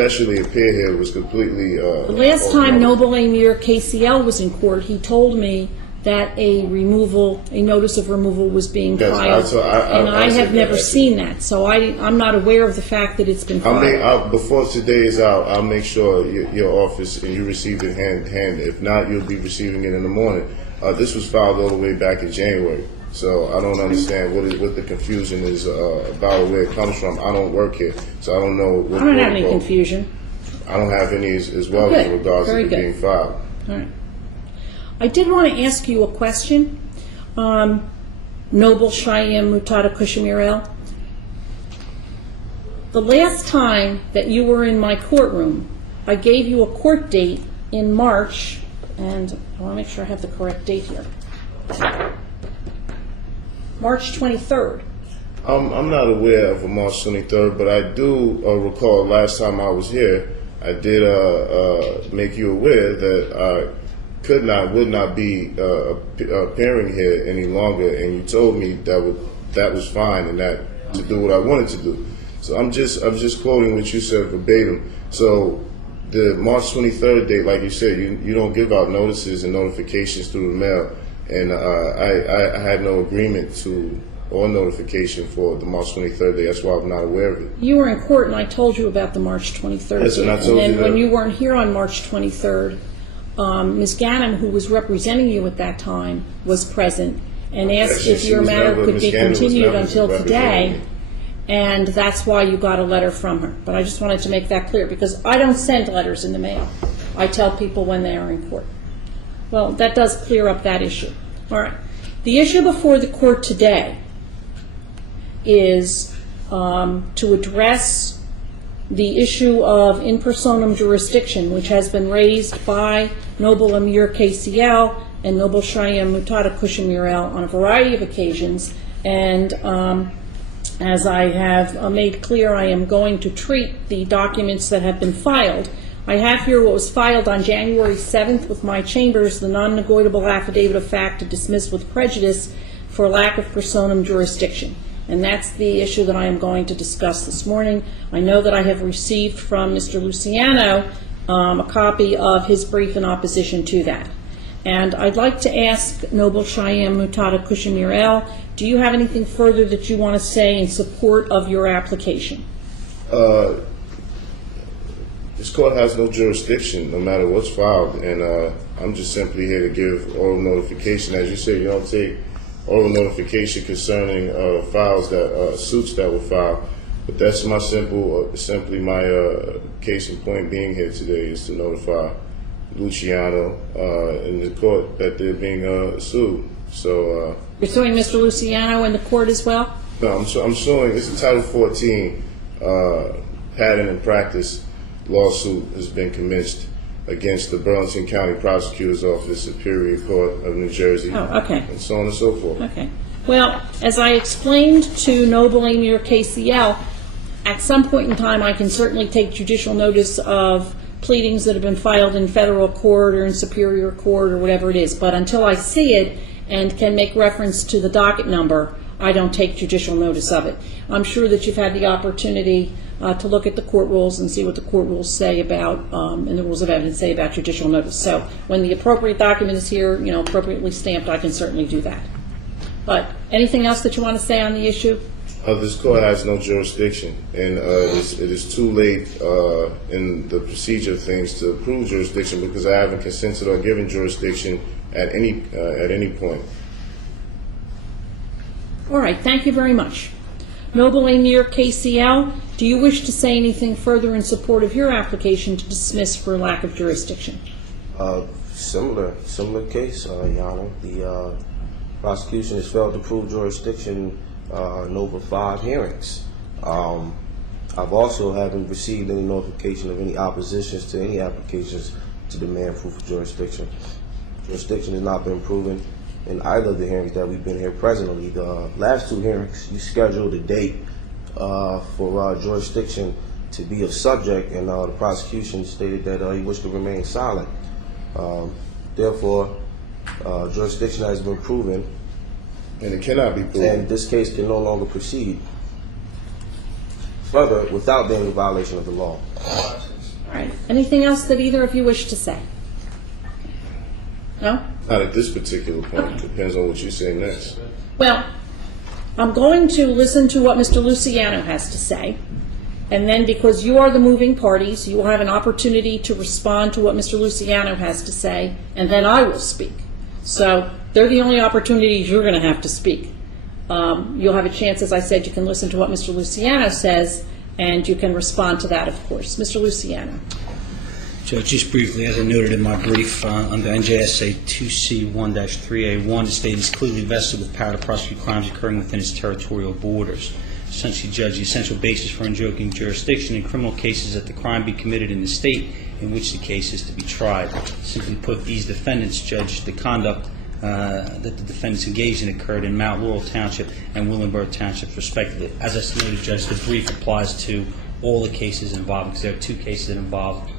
especially appear here was completely. The last time Noble Amir KCL was in court, he told me that a notice of removal was being filed, and I have never seen that. So I'm not aware of the fact that it's been filed. Before today is out, I'll make sure your office and you receive it hand. If not, you'll be receiving it in the morning. This was filed all the way back in January, so I don't understand what the confusion is about or where it comes from. I don't work here, so I don't know. I don't have any confusion. I don't have any as well in regards to it being filed. All right. I did want to ask you a question, Noble Cheyenne Mutada Kushamirel. The last time that you were in my courtroom, I gave you a court date in March, and I want to make sure I have the correct date here. March 23rd. I'm not aware of a March 23rd, but I do recall last time I was here, I did make you aware that I would not be appearing here any longer, and you told me that was fine and that to do what I wanted to do. So I'm just quoting what you said verbatim. So the March 23rd date, like you said, you don't give out notices and notifications through the mail, and I had no agreement to or notification for the March 23rd day. That's why I'm not aware of it. You were in court, and I told you about the March 23rd yes, date. And I told and then you that. When you weren't here on March 23rd, Ms. Gannam, who was representing you at that time, was present and asked if your matter could be continued until today, and that's why you got a letter from her. But I just wanted to make that clear, because I don't send letters in the mail. I tell people when they are in court. Well, that does clear up that issue. All right. The issue before the court today is to address the issue of in personam jurisdiction, which has been raised by Noble Amir KCL and Noble Cheyenne Mutada Kushamirel on a variety of occasions. And as I have made clear, I am going to treat the documents that have been filed. I have here what was filed on January 7th with my chambers, the non-negotiable affidavit of fact to dismiss with prejudice for lack of personam jurisdiction. And that's the issue that I am going to discuss this morning. I know that I have received from Mr. Luciano a copy of his brief in opposition to that. And I'd like to ask Noble Cheyenne Mutada Kushamirel, do you have anything further that you want to say in support of your application? This court has no jurisdiction, no matter what's filed, and I'm just simply here to give oral notification. As you say, you don't take oral notification concerning files suits that were filed, but that's my simply my case in point being here today is to notify Luciano in the court that they're being sued. So you're suing Mr. Luciano in the court as well? No, I'm suing. It's a Title 14 pattern and practice lawsuit has been commenced against the Burlington County Prosecutor's Office, Superior Court of New Jersey, and so on and so forth. Okay. Well, as I explained to Noble Amir KCL, at some point in time I can certainly take judicial notice of pleadings that have been filed in federal court or in Superior Court or whatever it is. But until I see it and can make reference to the docket number, I don't take judicial notice of it. I'm sure that you've had the opportunity to look at the court rules and see what the court rules say about, and the rules of evidence say about judicial notice. So when the appropriate document is here, appropriately stamped, I can certainly do that. But anything else that you want to say on the issue? This court has no jurisdiction, and it is too late in the procedure of things to prove jurisdiction because I haven't consented or given jurisdiction at any point. All right, thank you very much. Noble Amir KCL, do you wish to say anything further in support of your application to dismiss for lack of jurisdiction? Similar case, Your Honor. The prosecution has failed to prove jurisdiction in over 5 hearings. I've also haven't received any notification of any oppositions to any applications to demand proof of jurisdiction. Jurisdiction has not been proven in either of the hearings that we've been here presently. The last 2 hearings, you scheduled a date for jurisdiction to be a subject, and the prosecution stated that he wished to remain silent. Therefore, jurisdiction has been proven, and it cannot be proven. And this case can no longer proceed. further without being in violation of the law. All right. Anything else that either of you wish to say? No? Not at this particular point. Depends on what you say next. Well, I'm going to listen to what Mr. Luciano has to say, and then because you are the moving parties, you will have an opportunity to respond to what Mr. Luciano has to say, and then I will speak. So they're the only opportunities you're going to have to speak. You'll have a chance, as I said, you can listen to what Mr. Luciano says, and you can respond to that, of course. Mr. Luciano. Judge, just briefly, as I noted in my brief, under NJSA 2C1-3A1, the state is clearly vested with power to prosecute crimes occurring within its territorial borders. Essentially, Judge, the essential basis for invoking jurisdiction in criminal cases is that the crime be committed in the state in which the case is to be tried. Simply put, these defendants, Judge, the conduct that the defendants engaged in occurred in Mount Laurel Township and Willenburg Township, respectively. As I noted, Judge, the brief applies to all the cases involved, because there are two cases that involve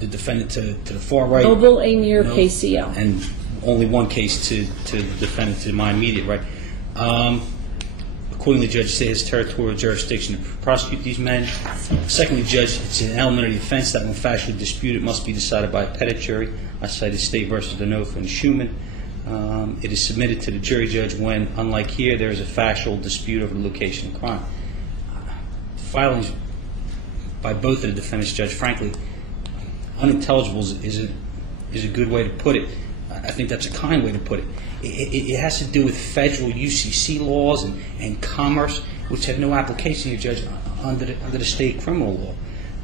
the defendant to the far right. Noble Amir KCL. And only one case to the defendant to my immediate right. Accordingly, Judge, the state has territorial jurisdiction to prosecute these men. Secondly, Judge, it's an element of the offense that when factually disputed must be decided by a petit jury. I cited State versus Denofa and Schumann. It is submitted to the jury, Judge, when, unlike here, there is a factual dispute over the location of crime. Filings by both of the defendants, Judge, frankly, unintelligible is a good way to put it. I think that's a kind way to put it. It has to do with federal UCC laws and commerce, which have no application here, Judge, under the state criminal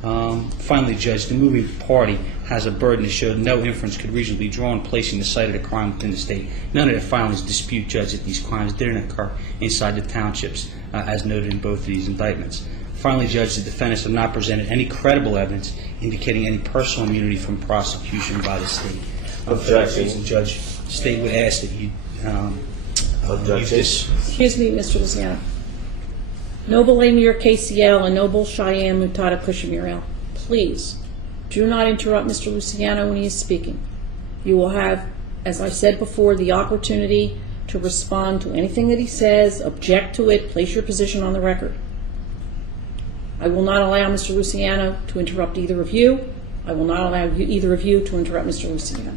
law. Finally, Judge, the moving party has a burden to show no inference could reasonably be drawn placing the site of the crime within the state. None of the filings dispute, Judge, that these crimes didn't occur inside the townships, as noted in both of these indictments. Finally, Judge, the defendants have not presented any credible evidence indicating any personal immunity from prosecution by the state. For that reason, Judge, the state would ask that you use this. Excuse me, Mr. Luciano. Noble Amir KCL and Noble Cheyenne Mutada Kushamirel, please do not interrupt Mr. Luciano when he is speaking. You will have, as I said before, the opportunity to respond to anything that he says, object to it, place your position on the record. I will not allow Mr. Luciano to interrupt either of you. I will not allow either of you to interrupt Mr. Luciano.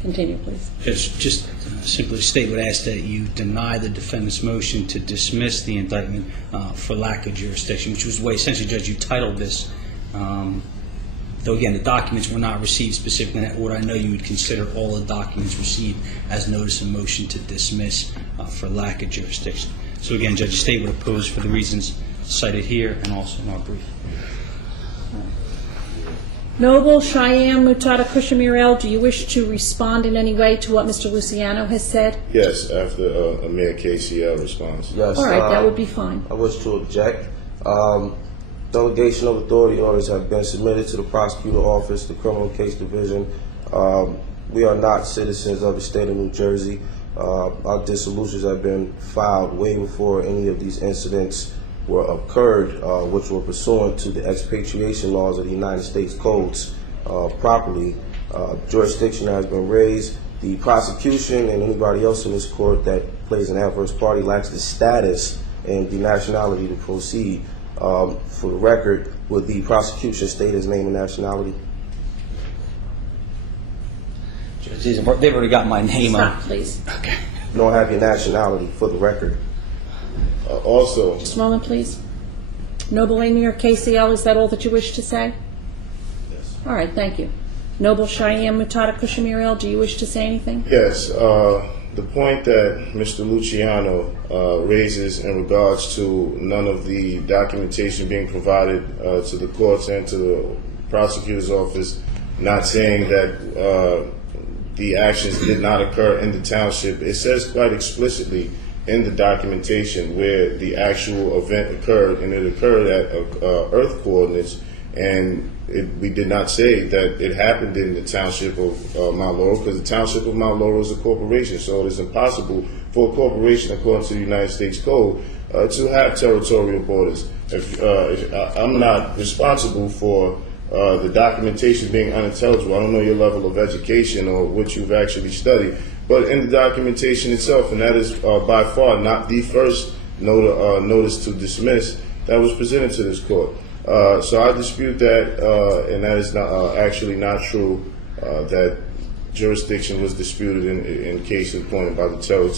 Continue, please. Just simply, the state would ask that you deny the defendant's motion to dismiss the indictment for lack of jurisdiction, which was the way, essentially, Judge, you titled this. Though, again, the documents were not received specifically. What I know you would consider all the documents received as notice of motion to dismiss for lack of jurisdiction. So, again, Judge, the state would oppose for the reasons cited here and also in our brief. Noble Cheyenne Mutada Kushamirel, do you wish to respond in any way to what Mr. Luciano has said? Yes, after Amir KCL responds. Yes. All right, that would be fine. I wish to object. Delegation of authority orders have been submitted to the prosecutor office, the criminal case division. We are not citizens of the state of New Jersey. Our dissolutions have been filed way before any of these incidents were occurred, which were pursuant to the expatriation laws of the United States codes properly. Jurisdiction has been raised. The prosecution and anybody else in this court that plays an adverse party lacks the status and the nationality to proceed. For the record, would the prosecution state his name and nationality? Judge, they've already got my name on. Stop, please. Okay. You don't have your nationality for the record. Also, Just a moment, please. Noble Amir KCL, is that all that you wish to say? yes. All right, thank you. Noble Cheyenne Mutada Kushamirel, do you wish to say anything? Yes, the point that Mr. Luciano raises in regards to none of the documentation being provided to the courts and to the prosecutor's office, not saying that the actions did not occur in the township. It says quite explicitly in the documentation where the actual event occurred, and it occurred at Earth coordinates, and we did not say that it happened in the township of Mount Laurel, because the township of Mount Laurel is a corporation, so it is impossible for a corporation, according to the United States Code, to have territorial borders. I'm not responsible for the documentation being unintelligible. I don't know your level of education or what you've actually studied, but in the documentation itself, and that is by far not the first notice to dismiss that was presented to this court. So I dispute that, and that is not, actually not true, that jurisdiction was disputed in cases appointed by the territorial